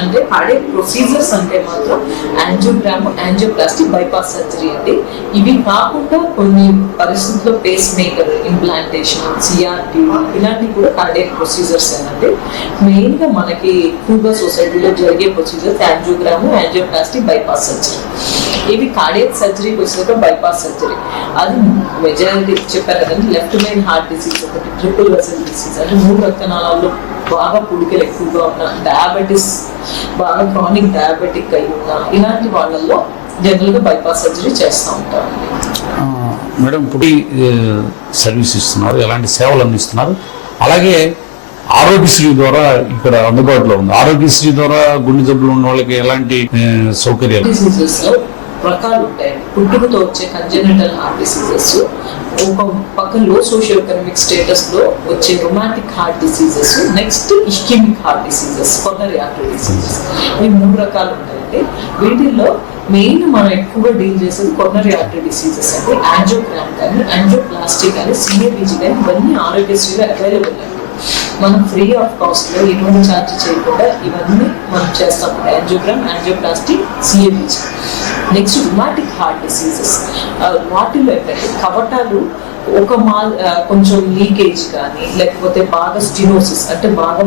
అంటే కార్డియక్ ప్రొసీజర్స్ అంటే మాత్రం యాంజియోగ్రామ్, యాంజియోప్లాస్టీ, బైపాస్ సర్జరీ అండి. ఇవి కాకుండా కొన్ని పరిస్థితుల్లో పేస్ మేకర్ ఇంప్లాంటేషన్, సిఆర్టీ ఇలాంటివి కూడా కార్డియక్ ప్రొసీజర్స్ అంటే మెయిన్ గా మనకి ఎక్కువగా సొసైటీలో జరిగే procedures angiogram, angioplasty, bypass surgery. ఇవి కార్డియక్ సర్జరీకి వచ్చేటప్పుడు బైపాస్ సర్జరీ అది మెజారిటీ చెప్పారు కదండి. లెఫ్ట్ మెయిన్ హార్ట్ డిసీజ్ ఒకటి, ట్రిపుల్ వెసల్ డిసీజ్ అంటే 3 రక్తనాళాల్లో బాగా పుడికలు ఎక్కువగా ఉన్న, డయాబెటీస్ బాగా క్రానిక్ డయాబెటిక్ అయి ఉన్న ఇలాంటి వాళ్ళల్లో జనరల్గా బైపాస్ సర్జరీ చేస్తూ ఉంటారు. మేడం ఇప్పుడు సర్వీస్ ఇస్తున్నారు, ఎలాంటి సేవలు అందిస్తున్నారు? అలాగే ఆరోగ్యశ్రీ ద్వారా ఇక్కడ అందుబాటులో ఉంది. ఆరోగ్యశ్రీ ద్వారా గుండె జబ్బులు ఉన్న వాళ్ళకి ఎలాంటి సౌకర్యాలు? డిసీజెస్ లో రకాలు ఉంటాయండి. పుట్టుకతో వచ్చే కంజెనిటల్ హార్ట్ డిసీజెస్, ఒక పక్క లో సోషియో ఎకనామిక్ స్టేటస్ లో వచ్చే రొమాటిక్ heart diseases, next ischaemic heart diseases, coronary artery diseases. ఇవి 3 రకాలు ఉంటాయండి. వీటిల్లో మెయిన్ మనం ఎక్కువగా డీల్ చేసేది కొరోనరీ ఆర్టరీ డిసీజెస్ అంటే యాంజియోగ్రామ్ కానీ, యాంజియోప్లాస్టీ కానీ, సిఏబీజీ కానీ ఇవన్నీ ఆరోగ్యశ్రీలో అవైలబుల్ అండి. మనం ఫ్రీ ఆఫ్ కాస్ట్ లో ఎటువంటి ఛార్జ్ చేయకుండా ఇవన్నీ మనం చేస్తాం. Angiogram, angioplasty, CABG. Next rheumatic heart diseases, వాటిల్లో ఏంటంటే కవటాలు కొంచెం లీకేజ్ కానీ, లేకపోతే బాగా స్టినోసిస్ అంటే బాగా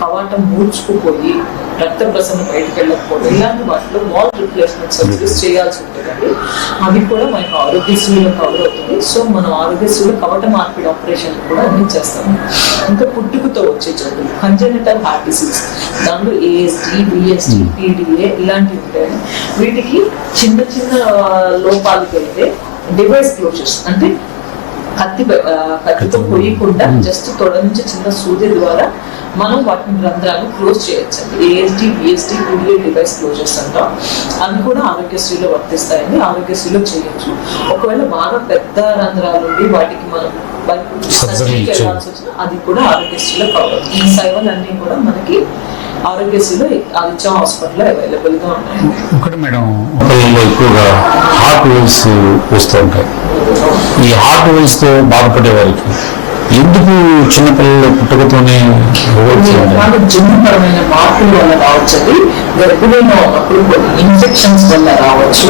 కవాటం మూర్చుకుపోయి రక్త ప్రసరణ బయటకు వెళ్ళకపోవడం, ఇలాంటి వాటిలో వాల్ రిప్లేస్మెంట్ సర్జరీస్ చేయాల్సి ఉంటుందండి. అవి కూడా మనకు ఆరోగ్యశ్రీలో కవర్ అవుతుంది. సో మనం ఆరోగ్యశ్రీలో కవట మార్పిడి ఆపరేషన్ కూడా అన్ని చేస్తాము. ఇంకా పుట్టుకతో వచ్చే జబ్బులు, కంజెనిటల్ హార్ట్ డిసీజ్, దాంట్లో ఏఎస్డి, బిఎస్డి, టీడీఏ ఇలాంటివి ఉంటాయి. వీటికి చిన్న చిన్న లోపాలకి అయితే డివైస్ క్లోజర్స్ అంటే కత్తితో కొయ్యకుండా జస్ట్ తొడ నుంచి చిన్న సూది ద్వారా మనం వాటిని రంధ్రాలను క్లోజ్ చేయొచ్చు అండి. ASD, BSD, TDA device closures అంటాం. అవి కూడా ఆరోగ్యశ్రీలో వర్తిస్తాయండి, ఆరోగ్యశ్రీలో చేయొచ్చు. ఒకవేళ బాగా పెద్ద రంధ్రాలు ఉండి వాటికి మనం అది కూడా ఆరోగ్యశ్రీలో కవర్. ఈ సేవలన్నీ కూడా మనకి ఆరోగ్యశ్రీలో ఆదిత్య హాస్పిటల్లో అవైలబుల్ గా ఉన్నాయి. ఒకటి మేడం, పిల్లల్లో ఎక్కువగా హార్ట్ వేవ్స్ వస్తూ ఉంటాయి. ఈ హార్ట్ వేవ్స్ తో బాధపడే వారికి ఎందుకు చిన్నపిల్లలు పుట్టుకతోనే జన్యుపరమైన మార్పుల వల్ల రావచ్చు, గర్భిణీలో ఉన్నప్పుడు కొన్ని ఇన్ఫెక్షన్స్ వల్ల రావచ్చు,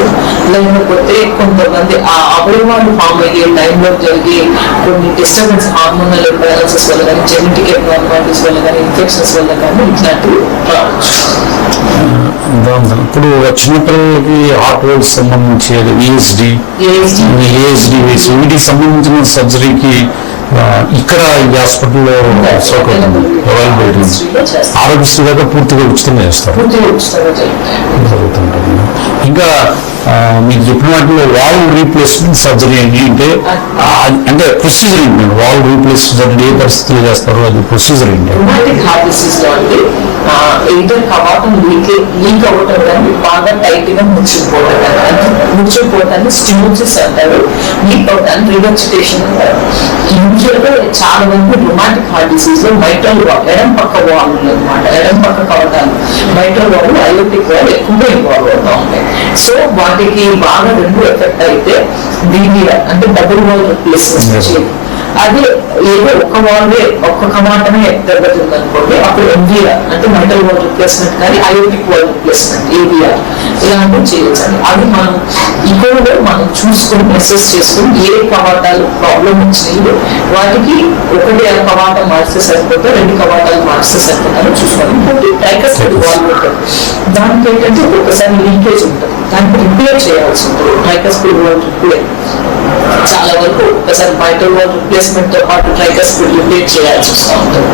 లేకపోతే కొంతమంది ఆ అవయవాలు ఫామ్ అయ్యే టైంలో జరిగే కొన్ని డిస్టర్బెన్స్, హార్మోనల్ ఇంబ్యాలెన్సెస్ వల్ల కానీ, జెనెటిక్ అబ్నార్మాలిటీస్ వల్ల కానీ, ఇన్ఫెక్షన్స్ వల్ల కానీ ఇట్లాంటివి రావచ్చు. ఇప్పుడు చిన్నపిల్లలకి హార్ట్ వేవ్స్ సంబంధించి ఏఎస్డి వీటికి సంబంధించిన సర్జరీకి ఇక్కడ ఈ హాస్పిటల్లో సౌకర్యం అవైలబిలిటీ ఆరోగ్యశ్రీ దాకా పూర్తిగా ఉచితంగా చేస్తారు, జరుగుతుంటుంది. ఇంకా మీకు చెప్పిన వాటిలో వాల్వ్ రీప్లేస్మెంట్ సర్జరీ అంటే ప్రొసీజర్ ఏంటి? వాల్వ్ రీప్లేస్మెంట్ ఏ పరిస్థితుల్లో చేస్తారు, అది ప్రొసీజర్ ఏంటి? ఎయిటర్ కవాటం లీక్ అవ్వటం కానీ, బాగా టైట్ గా ముడిచిపోవటాన్ని స్టినోసిస్ అంటారు, లీక్ అవటాన్ని రిగర్జిటేషన్ అంటారు. యూజువల్ గా చాలా వరకు రొమాటిక్ హార్ట్ డిసీజ్ లో మైట్రల్ వాల్, ఎడం పక్క వాల్వ్ అనమాట, ఎడం పక్క కవటాలు, మైట్రల్ వాల్, అయోటిక్ వాల్ ఎక్కువగా ఇన్వాల్వ్ అవుతా ఉంటాయి. సో వాటికి బాగా 2 ఎఫెక్ట్ అయితే DVR అంటే డబుల్ వాల్ రిప్లేస్మెంట్, అదే ఏదో ఒక్క కమాటమే దెబ్బతింది అనుకోండి, అప్పుడు MVR అంటే మైటల్ వాల్ రిప్లేస్మెంట్ కానీ, అయోటిక్ వాల్ రిప్లేస్మెంట్ AVR ఇలాంటివి చేయొచ్చండి. అది మనం ఇకోలో మనం చూసుకుని అసెస్ చేసుకుని ఏ కవాటాలు ప్రాబ్లం వచ్చినాయి వాటికి ఒకటి కవాటం మార్చితే సరిపోతే, 2 కవాటాలు మార్చితే సరిపోతారో చూసుకోవాలి. ఇంకోటి ట్రైకస్పిడ్ వాల్వ్ ఉంటుంది, దానికి ఏంటంటే ఒకసారి లీకేజ్ ఉంటుంది, దానికి రిపేర్ చేయాల్సి ఉంటుంది. ట్రైకస్పిడ్ వాల్వ్ రిపేర్ చాలా వరకు ఒకసారి మైటల్ వాల్ రిప్లేస్మెంట్ తో పాటు ట్రైకస్పిడ్ రిపేర్ చేయాల్సి వస్తూ ఉంటుంది.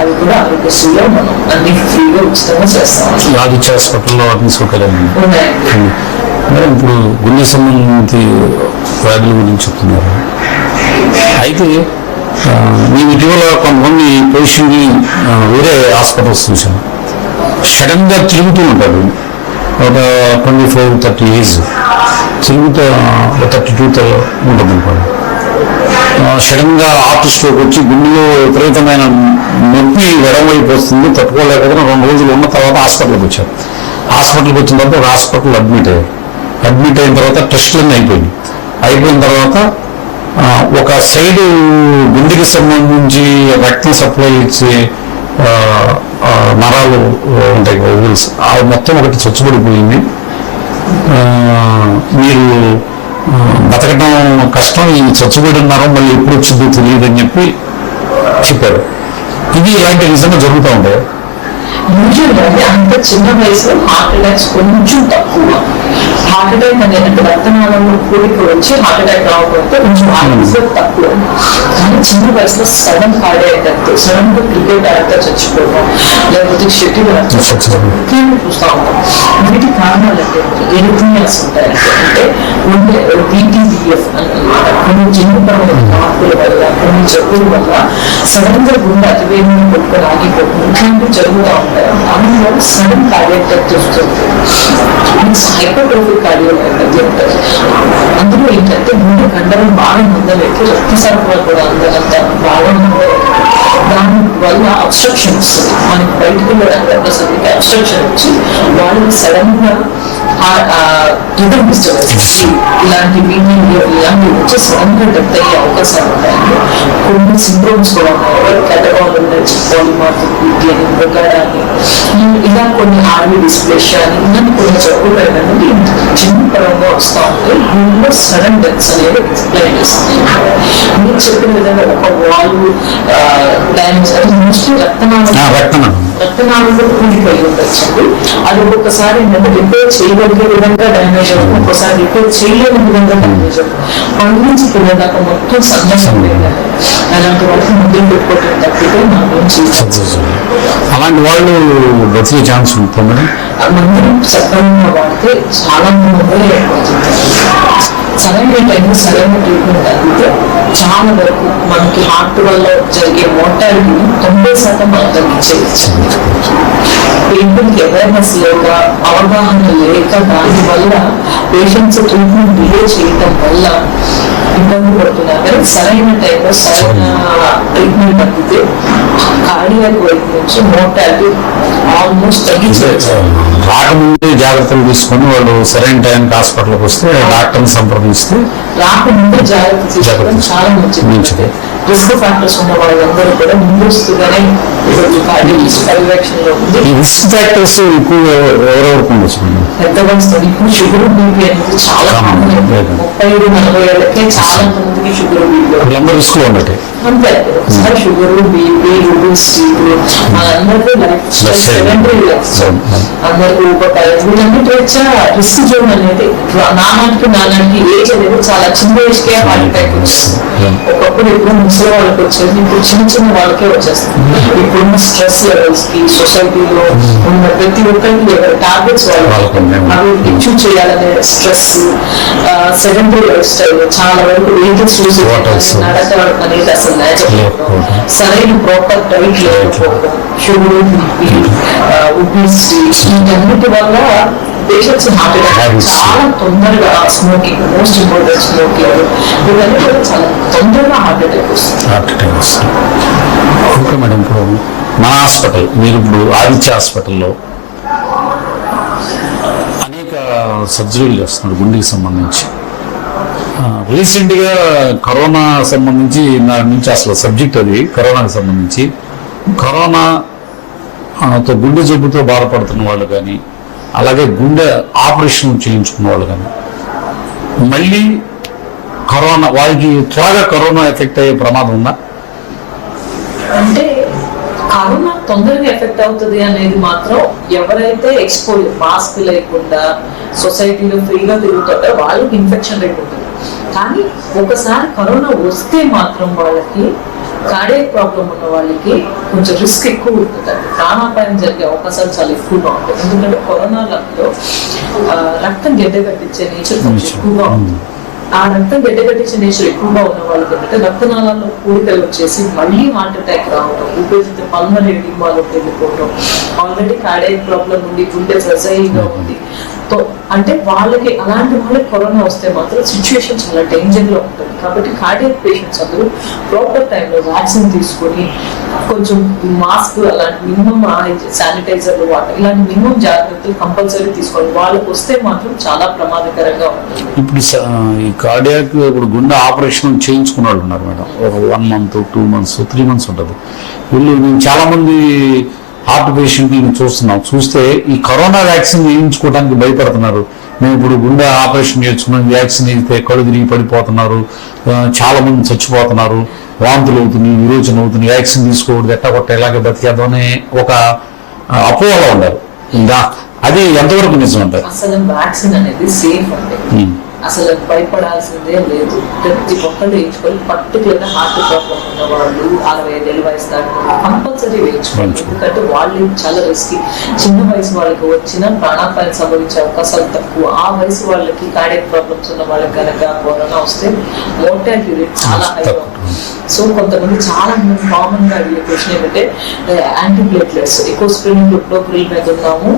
అవి కూడా ఆరోగ్యశ్రీలో మనం అన్ని ఫ్రీగా ఉచితంగా చేస్తాం. ఆదిత్య హాస్పిటల్లో అన్ని సౌకర్యాలు ఉన్నాయండి. మేడం, ఇప్పుడు గుండె సంబంధించి వ్యాధుల గురించి చెప్తున్నారు. అయితే నేను ఇటీవల కొంతమంది పేషెంట్ని వేరే హాస్పిటల్స్ చూశాను. సడన్ గా తిరుగుతూ ఉంటాడు, ఒక 25-30 ఏజ్ తిరుగుతూ 32 ఉంటుంది అనుకోండి. సడన్ గా హార్ట్ స్ట్రోక్ వచ్చి గుండెలో విపరీతమైన నొప్పి ఎడమవైపు వస్తుంది, తట్టుకోలేకపోతే 2 రోజులు ఉన్న తర్వాత హాస్పిటల్కి వచ్చారు. హాస్పిటల్కి వచ్చిన తర్వాత ఒక హాస్పిటల్ అడ్మిట్ అయ్యారు. అడ్మిట్ అయిన తర్వాత టెస్టులన్నీ అయిపోయిన తర్వాత ఒక సైడు గుండెకి సంబంధించి రక్తం సప్లై ఇచ్చే నరాలు ఉంటాయి ఓవల్స్ ఆ మొత్తం ఒకటి చచ్చుబడిపోయింది. మీరు బతకడం కష్టం, ఈ చచ్చుబడి నరం మళ్ళీ ఎప్పుడు వచ్చిందో తెలియదు అని చెప్పి చెప్పారు. ఇది ఇలాంటి నిజంగా జరుగుతూ ఉంటాయి. యూజువల్గా అంత చిన్న వయసులో హార్ట్ అటాక్స్ కొంచెం తక్కువ. హార్ట్ అటాక్ అనేది రక్తనాళంలో కూడికి వచ్చి హార్ట్ అటాక్ రావడంతో కొంచెం ఆయుష్లో తక్కువ. కానీ చిన్న వయసులో సడన్ కార్డియాక్ డెత్, సడన్ గా క్రికెట్ ఆడతా చచ్చిపోవడం, లేకపోతే షటిల్ ఆడతా చచ్చిపోవడం ముఖ్యంగా చూస్తూ ఉంటాం. వీటి కారణాలు అంటే ఎరిథమియాస్ ఉంటాయి. అంటే ఉండే PTBF అన్నమాట, కొన్ని జన్యుపరమైన మార్పుల వల్ల, కొన్ని జబ్బుల వల్ల సడన్ గా గుండె అతివేగంగా కొట్టుకొని ఆగిపోతుంది. ఇట్లాంటివి జరుగుతూ ఉంటాయి. అందులో సడన్ కార్డియాక్ డెత్ వస్తుంది. హైపర్ట్రోఫిక్ కార్డియోమైపతి ఉంటుంది. అందులో ఏంటంటే గుండె కండరం బాగా మందలైతే రక్త సరఫరా కూడా అందరంత బాగా మందలైతే దాని వల్ల అబ్స్ట్రక్షన్ వస్తుంది. మనకి బయటకు వెళ్ళడానికి రక్తసరికి అబ్స్ట్రక్షన్ వచ్చి వాళ్ళు సడన్ గా రిథమ్ డిస్టర్బెన్స్ ఇలాంటి ఇలాంటివి వచ్చి సడన్ గా డెత్ అయ్యే అవకాశాలు ఉన్నాయండి. కొన్ని సిండ్రోమ్స్ కూడా ఉన్నాయి. కెటబాలిక్ పాలిమార్ఫిక్ అని, బ్రొకాడా అని, ఇలా కొన్ని ఆర్మీ డిస్ప్లేషియా అని, ఇలాంటి కొన్ని జబ్బులు అనేది చిన్న పరంగా వస్తూ ఉంటాయి. దీనిలో సడన్ డెత్స్ అనేవి ఎక్స్ప్లెయిన్ చేస్తుంది. మీరు చెప్పిన విధంగా ఒక వాల్వ్ డ్యామేజ్ అది మోస్ట్లీ రక్తనాళంలో కూలిపోయి ఉండొచ్చు. అది ఒక్కొక్కసారి ఏంటంటే రిపేర్ చేయగలిగే విధంగా డ్యామేజ్ అవుతుంది, ఒక్కోసారి రిపేర్ చేయలేని విధంగా డ్యామేజ్ అవుతుంది. పండు నుంచి పిల్లదాకా మొత్తం సందేశం లేదండి. అలాంటి వాళ్ళకి ముద్దులు పెట్టుకోవటం తప్పితే మనం ఏం చేయవచ్చు. అలాంటి వాళ్ళు బతికే ఛాన్స్ ఉంటుంది. మందులు సక్రమంగా వాడితే చాలా మంది అయిపోతుంది. సరైన టైంలో సరైన ట్రీట్మెంట్ అందితే చాలా వరకు మనకి హార్ట్ వల్ల జరిగే మోర్టాలిటీని 90% మనం తగ్గించేయచ్చు. పేషెంట్కి అవేర్నెస్ లేక, అవగాహన లేక, దానివల్ల పేషెంట్స్ ట్రీట్మెంట్ డిలే చేయటం వల్ల ఇబ్బంది పడుతున్నారు. కానీ సరైన టైంలో సరైన ట్రీట్మెంట్ అందితే కార్డియాక్ వైపు నుంచి మోర్టాలిటీ ఆల్మోస్ట్ తగ్గించవచ్చు. రాకముందే జాగ్రత్తలు తీసుకొని వాళ్ళు సరైన టైంకి హాస్పిటల్కి వస్తే డాక్టర్ని సంప్రదిస్తే రాకముందే జాగ్రత్త తీసుకోవడం చాలా మంచిది. రిస్క్ ఫ్యాక్టర్స్ ఉన్న వాళ్ళందరూ కూడా ముందస్తుగానే కార్డియాలజిస్ట్ పర్యవేక్షణలో ఉంది. ఈ రిస్క్ ఫ్యాక్టర్స్ ఎక్కువ ఎవరెవరికి ఉండొచ్చు? పెద్ద వయసు ఇప్పుడు షుగర్ బీపీ అనేది చాలా 35-40 ఏళ్ళకే చాలా మందికి షుగర్ బీపీ వీళ్ళందరూ రిస్క్ ఉన్నట్టే. అంతే ఒకసారి షుగర్ బీపీ ఒబెసిటీ మనందరికీ life style sedentary life style అందరికీ వీటన్నిటి వచ్చా రిస్క్ జోన్ అనేది నానాటికి ఏజ్ అనేది చాలా చిన్న ఏజ్కే హార్ట్ అటాక్ వస్తుంది. ఒకప్పుడు ఎప్పుడు ముసలి వాళ్ళకి వచ్చేది, ఇప్పుడు చిన్న చిన్న వాళ్ళకే వచ్చేస్తుంది. ఇప్పుడున్న స్ట్రెస్ లెవెల్స్ కి సొసైటీలో ఉన్న ప్రతి ఒక్కరికి టార్గెట్స్ వాళ్ళకి అవి ఇష్యూ చేయాలనే స్ట్రెస్, సెడెంటరీ లైఫ్ స్టైల్, చాలా వరకు వెహికల్స్ యూజ్ నడక అనేది అసలు లేకపోవడం, సరైన ప్రాపర్ డైట్ లేకపోవడం, షుగర్ బీపీ ఒబెసిటీ వీటన్నిటి వల్ల పేషెంట్స్ హార్ట్ అటాక్ చాలా తొందరగా స్మోకింగ్, మోస్ట్ ఇంపార్టెంట్ స్మోకింగ్, ఇవన్నీ కూడా చాలా తొందరగా హార్ట్ అటాక్ వస్తుంది. ఓకే మేడం, ఇప్పుడు మన హాస్పిటల్, మీరు ఇప్పుడు ఆదిత్య హాస్పిటల్లో అనేక సర్జరీలు చేస్తున్నారు గుండెకి సంబంధించి. రీసెంట్గా కరోనా సంబంధించి నా నుంచి అసలు సబ్జెక్ట్ అది కరోనాకి సంబంధించి, కరోనాతో గుండె జబ్బుతో బాధపడుతున్న వాళ్ళు కానీ, అలాగే గుండె ఆపరేషన్ చేయించుకున్న వాళ్ళు కానీ మళ్ళీ కరోనా వాళ్ళకి త్వరగా కరోనా ఎఫెక్ట్ అయ్యే ప్రమాదం ఉందా? అంటే కరోనా తొందరగా ఎఫెక్ట్ అవుతుంది అనేది మాత్రం ఎవరైతే ఎక్స్పోజ్ మాస్క్ లేకుండా సొసైటీలో ఫ్రీగా తిరుగుతుంటారో వాళ్ళకి ఇన్ఫెక్షన్ రేట్ ఉంటుంది. కానీ ఒకసారి కరోనా వస్తే మాత్రం వాళ్ళకి కార్డియాక్ ప్రాబ్లం ఉన్న వాళ్ళకి కొంచెం రిస్క్ ఎక్కువ ఉంటుంది. ప్రాణాపాయం జరిగే అవకాశాలు చాలా ఎక్కువగా ఉంటాయి. ఎందుకంటే కరోనాలో రక్తం గడ్డగట్టించే నేచర్ కొంచెం ఎక్కువగా ఉంటుంది. ఆ రక్తం గడ్డగట్టించే నేచర్ ఎక్కువగా ఉన్న వాళ్ళకి ఏంటంటే రక్తనాళాల్లో కూడికలు వచ్చేసి మళ్ళీ హార్ట్ అటాక్ రావడం, ఉపయోగిస్తే పల్మనరీ ఎడిమాలోకి వెళ్ళిపోవడం, ఆల్రెడీ కార్డియాక్ ప్రాబ్లం ఉంది, గుండె ఫ్రెజైల్గా ఉంది. అంటే వాళ్ళకి అలాంటి వాళ్ళకి కరోనా వస్తే మాత్రం సిచ్యువేషన్ చాలా డేంజర్ లో ఉంటుంది. కాబట్టి కార్డియాక్ పేషెంట్స్ అందరూ ప్రాపర్ టైంలో వ్యాక్సిన్ తీసుకొని కొంచెం మాస్క్ అలాంటి మినిమం శానిటైజర్లు వాటర్ ఇలాంటి మినిమం జాగ్రత్తలు కంపల్సరీ తీసుకోవాలి. వాళ్ళకి వస్తే మాత్రం చాలా ప్రమాదకరంగా ఉంటుంది. ఇప్పుడు ఈ కార్డియాక్ ఇప్పుడు గుండె ఆపరేషన్ చేయించుకున్న వాళ్ళు ఉన్నారు మేడం, ఒక 1 month 2 months 3 months ఉంటుంది. వీళ్ళు నేను చాలా మంది హార్ట్ పేషెంట్లను చూస్తే ఈ కరోనా వ్యాక్సిన్ వేయించుకోవడానికి భయపడుతున్నారు. మేము ఇప్పుడు గుండె ఆపరేషన్ చేసుకున్నాం, వ్యాక్సిన్ అయితే కళ్ళు తిరిగి పడిపోతున్నారు, చాలా మంది చచ్చిపోతున్నారు, వాంతులు అవుతున్నాయి, విరోచన అవుతుంది, వ్యాక్సిన్ తీసుకోకూడదు, ఎట్టగొట్ట ఇలాగే బతికేద్దాం అనే ఒక అపోహలో ఉండాలి. అది ఎంతవరకు నిజం అంటారు? అసలు వ్యాక్సిన్ అనేది సేఫ్ అండి. అసలు భయపడాల్సిందే లేదు. ప్రతి ఒక్కళ్ళు వేయించుకోవాలి. పర్టికులర్ గా హార్ట్ ప్రాబ్లం ఉన్న వాళ్ళు 65 వయసు దాకా కంపల్సరీ వేయించుకోవాలి. ఎందుకంటే వాళ్ళు చాలా రిస్క్. చిన్న వయసు వాళ్ళకి వచ్చిన ప్రాణాపాయం సంభవించే అవకాశాలు తక్కువ. ఆ వయసు వాళ్ళకి కార్డియాక్ ప్రాబ్లమ్స్ ఉన్న వాళ్ళకి కనుక కరోనా వస్తే మోర్టాలిటీ రేట్ చాలా హై. సో కొంతమంది చాలా కామన్ గా అడిగే క్వశ్చన్ ఏంటంటే యాంటీప్లేట్లెట్స్ ఎకోస్ప్రిన్ గ్లూకోప్రిల్ మీద ఉన్నాము,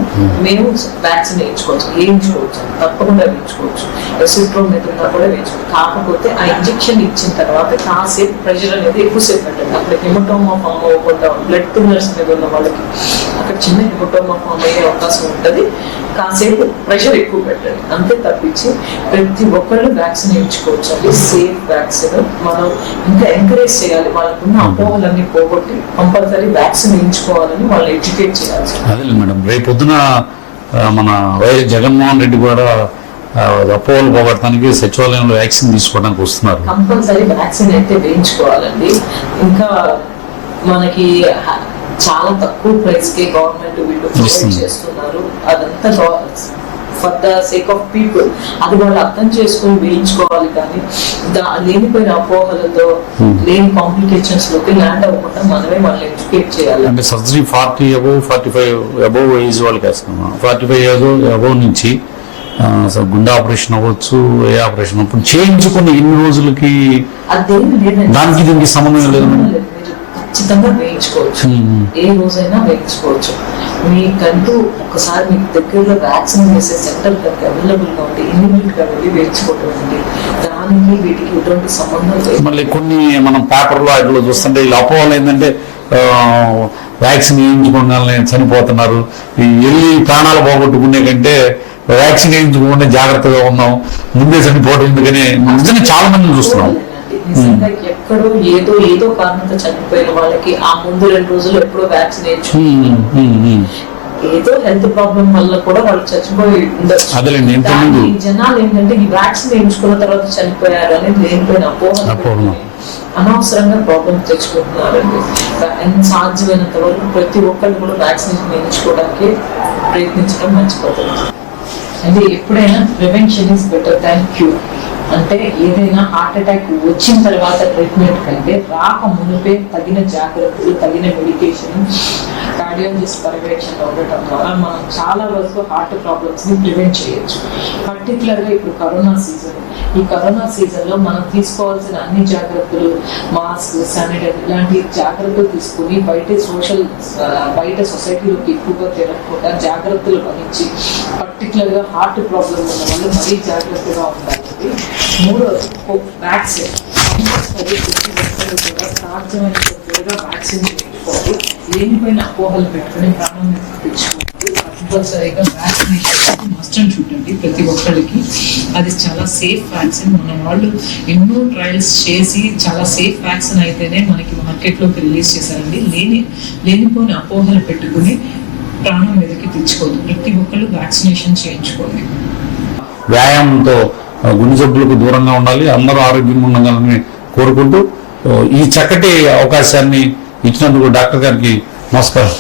మేము వ్యాక్సిన్ వేయించుకోవచ్చు, తప్పకుండా వేయించుకోవచ్చు. ఎసిట్రోల్ మీద ఉన్నా కూడా వేయించుకోవచ్చు. కాకపోతే ఆ ఇంజెక్షన్ ఇచ్చిన తర్వాత కాసేపు ప్రెషర్ అనేది ఎక్కువసేపు పెట్టండి. అక్కడ హిమోటోమా ఫామ్ అవ్వకుండా బ్లడ్ థిన్నర్స్ మీద ఉన్న వాళ్ళకి అక్కడ చిన్న హిమోటోమా ఫామ్ అయ్యే అవకాశం ఉంటుంది. కాసేపు ప్రెషర్ ఎక్కువ పెట్టండి, అంతే తప్పించి ప్రతి ఒక్కళ్ళు వ్యాక్సిన్ వేయించుకోవచ్చు. అది సేఫ్ వ్యాక్సిన్. మనం ఇంకా ఎంకరేజ్ చేయాలి. వాళ్ళకున్న అపోహలన్నీ పోగొట్టి కంపల్సరీ వ్యాక్సిన్ వేయించుకోవాలని వాళ్ళు ఎడ్యుకేట్ చేయాలి. అదే మేడం, రేపు పొద్దున మన వైఎస్ జగన్మోహన్ రెడ్డి కూడా అపోహలు పోగొట్టడానికి సచివాలయంలో వ్యాక్సిన్ తీసుకోవడానికి వస్తున్నారు. కంపల్సరీ వ్యాక్సిన్ అయితే వేయించుకోవాలండి. ఇంకా మనకి చాలా తక్కువ ప్రైస్ కి గవర్నమెంట్ వీళ్ళు ప్రొవైడ్ చేస్తున్నారు. అదంతా for the sake of people. అది వాళ్ళు అర్థం చేసుకుని వేయించుకోవాలి. కానీ లేనిపోయిన అపోహలతో లేని కాంప్లికేషన్స్ లోకి ల్యాండ్ అవ్వకుండా మనమే వాళ్ళని ఎడ్యుకేట్ చేయాలి. అంటే సర్జరీ 40 above 45 above ఏజ్ వాళ్ళకి వేస్తున్నాం. 45 above నుంచి గుండె ఆపరేషన్ అవ్వచ్చు, ఏ ఆపరేషన్ అప్పుడు చేయించుకుని ఎన్ని రోజులకి అదేమి లేదండి, దానికి దీనికి సంబంధం లేదు. ఖచ్చితంగా వేయించుకోవచ్చు. ఏ రోజైనా వేయించుకోవచ్చు. మీకంటూ ఒకసారి మీకు దగ్గరలో వ్యాక్సిన్ వేసే సెంటర్ కనుక అవైలబుల్ గా ఉంటే ఇమ్మీడియట్ గా వెళ్ళి వేయించుకోవటం అండి. దానికి వీటికి ఎటువంటి సంబంధం లేదు. మళ్ళీ కొన్ని మనం పేపర్లో వాటిలో చూస్తుంటే ఇలా అపోహలు ఏంటంటే వ్యాక్సిన్ వేయించుకోగానే చనిపోతున్నారు, వెళ్ళి ప్రాణాలు పోగొట్టుకునే కంటే వ్యాక్సిన్ వేయించుకోకుండా జాగ్రత్తగా ఉన్నాం, ముందే చనిపోవడం ఎందుకని నిజంగా చాలా మందిని చూస్తున్నాం. నిజంగా ఎక్కడో ఏదో కారణంతో చనిపోయిన వాళ్ళకి ఆ ముందు 2 రోజులు ఎప్పుడో వ్యాక్సిన్ ఏదో హెల్త్ ప్రాబ్లం వల్ల కూడా వాళ్ళు చచ్చిపోయి ఉండొచ్చు. ఈ జనాలు ఏంటంటే ఈ వ్యాక్సిన్ వేయించుకున్న తర్వాత చనిపోయారు అనేది లేనిపోయిన అపోహ, అనవసరంగా ప్రాబ్లం తెచ్చుకుంటున్నారండి. సాధ్యమైనంత వరకు ప్రతి ఒక్కళ్ళు కూడా వ్యాక్సినేషన్ వేయించుకోవడానికి ప్రయత్నించడం మంచి పద్ధతి. అంటే ఎప్పుడైనా prevention is better than cure. అంటే ఏదైనా హార్ట్ అటాక్ వచ్చిన తర్వాత ట్రీట్మెంట్ కంటే రాక మునిపే తగిన జాగ్రత్తలు, తగిన మెడికేషన్, కార్డియాలజిస్ట్ పర్యవేక్షణ ఉండటం ద్వారా మనం చాలా వరకు హార్ట్ ప్రాబ్లమ్స్ ని ప్రివెంట్ చేయొచ్చు. పర్టికులర్ గా ఇప్పుడు కరోనా సీజన్. ఈ కరోనా సీజన్ లో మనం తీసుకోవాల్సిన అన్ని జాగ్రత్తలు, మాస్క్, శానిటైజర్ ఇలాంటి జాగ్రత్తలు తీసుకుని బయట సొసైటీలోకి ఎక్కువగా తిరగకుండా జాగ్రత్తలు వహించి పర్టికులర్ గా హార్ట్ ప్రాబ్లం ఉన్న వాళ్ళు మరీ జాగ్రత్తగా ఉండాలి. 3 వ్యాక్సిన్ కంపల్సరీ ప్రతి ఒక్కరు కూడా సాధ్యమైనంత త్వరగా వ్యాక్సిన్ వేయించుకోవాలి. లేనిపోయిన అపోహలు పెట్టుకుని ప్రాణం తెచ్చుకోవాలి. కంపల్సరీగా వ్యాక్సినేషన్ మస్ట్ అండ్ షుడ్ అండి ప్రతి ఒక్కరికి. అది చాలా సేఫ్ వ్యాక్సిన్. మన వాళ్ళు ఎన్నో ట్రయల్స్ చేసి చాలా సేఫ్ వ్యాక్సిన్ అయితేనే మనకి మార్కెట్లోకి రిలీజ్ చేశారండి. లేనిపోయిన అపోహలు పెట్టుకుని ప్రాణం మీదకి తెచ్చుకోవద్దు. ప్రతి ఒక్కరు వ్యాక్సినేషన్ చేయించుకోండి. వ్యాయామంతో గుండె జబ్బులకు దూరంగా ఉండాలి, అందరూ ఆరోగ్యంగా ఉండాలని కోరుకుంటూ ఈ చక్కటి అవకాశాన్ని ఇచ్చినందుకు డాక్టర్ గారికి నమస్కారం.